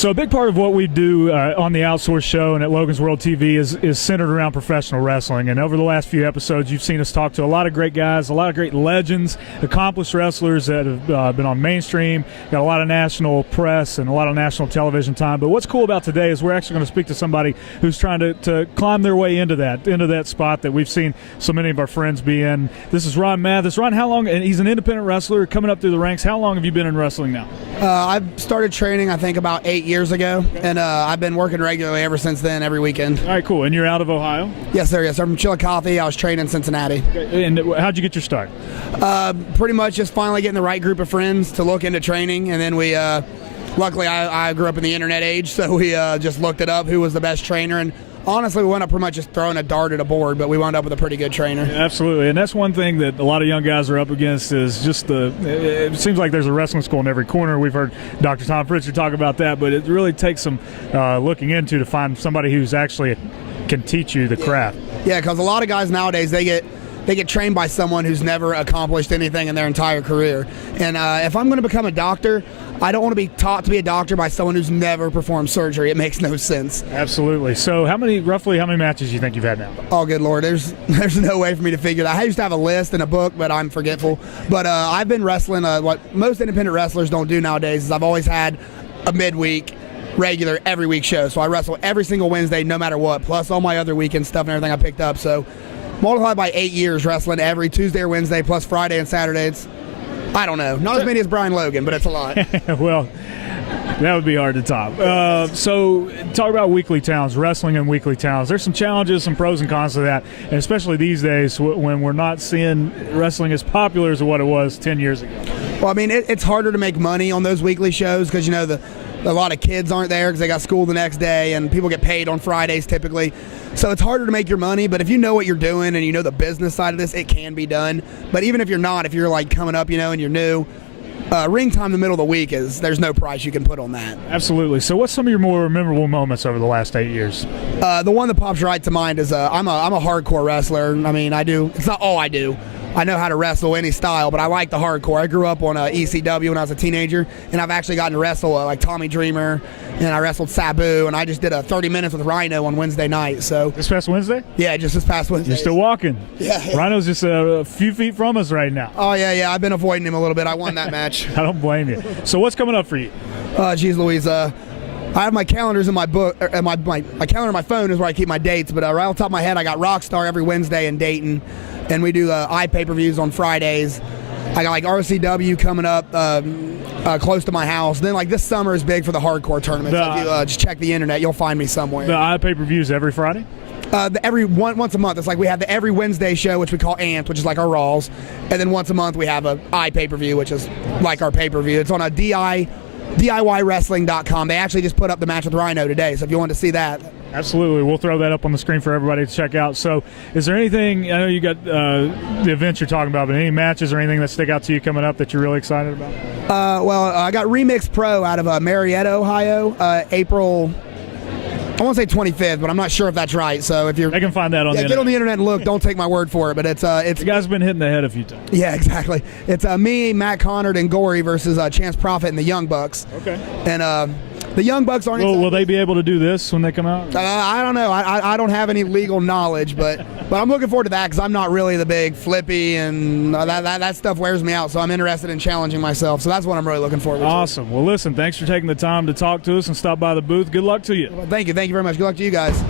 So a big part of what we do on the Outsource Show and at Logan's World TV is centered around professional wrestling. And over the last few episodes, you've seen us talk to a lot of great guys, a lot of great legends, accomplished wrestlers that have been on mainstream, got a lot of national press and a lot of national television time. But what's cool about today is we're actually going to speak to somebody who's trying to climb their way into that spot that we've seen so many of our friends be in. This is Ron Mathis. Ron, how long? And he's an independent wrestler coming up through the ranks. How long have you been in wrestling now? I've started training, I think, about 8 years ago, and I've been working regularly ever since then, every weekend. All right, cool. And you're out of Ohio? Yes, sir. Yes, sir. I'm from Chillicothe. I was trained in Cincinnati. Okay. And how'd you get your start? Pretty much just finally getting the right group of friends to look into training, and then we, luckily, I grew up in the internet age, so we just looked it up, who was the best trainer, and honestly, we wound up pretty much just throwing a dart at a board, but we wound up with a pretty good trainer. Yeah, absolutely, and that's one thing that a lot of young guys are up against is just it seems like there's a wrestling school in every corner. We've heard Dr. Tom Pritchard talk about that, but it really takes some looking into to find somebody who's actually can teach you the craft. Yeah, because a lot of guys nowadays, they get trained by someone who's never accomplished anything in their entire career. And if I'm going to become a doctor, I don't want to be taught to be a doctor by someone who's never performed surgery. It makes no sense. Absolutely. So roughly how many matches do you think you've had now? Oh, good Lord. There's no way for me to figure that. I used to have a list and a book, but I'm forgetful. But I've been wrestling. What most independent wrestlers don't do nowadays is I've always had a midweek, regular, every week show. So I wrestle every single Wednesday, no matter what, plus all my other weekend stuff and everything I picked up. So multiplied by 8 years wrestling every Tuesday or Wednesday, plus Friday and Saturday. It's, I don't know, not as many as Brian Logan, but it's a lot. Well, that would be hard to top. So talk about weekly towns, wrestling in weekly towns. There's some challenges, some pros and cons to that, and especially these days when we're not seeing wrestling as popular as what it was 10 years ago. Well, I mean, it's harder to make money on those weekly shows because, you know, a lot of kids aren't there because they got school the next day, and people get paid on Fridays typically. So it's harder to make your money, but if you know what you're doing and you know the business side of this, it can be done. But even if you're not, if you're like coming up, you know, and you're new, ring time in the middle of the week there's no price you can put on that. Absolutely. So what's some of your more memorable moments over the last 8 years? The one that pops right to mind is I'm a hardcore wrestler. I mean, it's not all I do. I know how to wrestle any style, but I like the hardcore. I grew up on ECW when I was a teenager, and I've actually gotten to wrestle like Tommy Dreamer, and I wrestled Sabu, and I just did 30 minutes with Rhino on Wednesday night. So this past Wednesday? Yeah, just this past Wednesday. You're still walking. Yeah. Rhino's just a few feet from us right now. Oh, yeah. I've been avoiding him a little bit. I won that match. I don't blame you. So what's coming up for you? Geez Louise, I have my calendars in my book, and my calendar on my phone is where I keep my dates, but right off the top of my head, I got Rockstar every Wednesday in Dayton, and we do pay-per-views on Fridays. I got like RCW coming up close to my house. Then like this summer is big for the hardcore tournament. So if you just check the internet, you'll find me somewhere. The pay-per-views every Friday? Once a month. It's like we have the every Wednesday show, which we call Amped, which is like our Raws, and then once a month we have a pay-per-view, which is like our pay-per-view. It's on a DIYwrestling.com. They actually just put up the match with Rhino today, so if you want to see that. Absolutely. We'll throw that up on the screen for everybody to check out. So is there anything, I know you got the events you're talking about, but any matches or anything that stick out to you coming up that you're really excited about? I got Remix Pro out of Marietta, Ohio, April, I want to say 25th, but I'm not sure if that's right. So if you're, I can find that on the internet. Get on the internet and look. Don't take my word for it, but it's the guy's been hitting the head a few times. Yeah, exactly. It's me, Matt Connard, and Gory versus Chance Prophet and the Young Bucks. Okay. And the Young Bucks aren't. Well, will they be able to do this when they come out? I don't know. I don't have any legal knowledge, but I'm looking forward to that because I'm not really the big flippy, and that stuff wears me out. So I'm interested in challenging myself. So that's what I'm really looking forward to. Awesome. Well, listen, thanks for taking the time to talk to us and stop by the booth. Good luck to you. Well, thank you. Thank you very much. Good luck to you guys.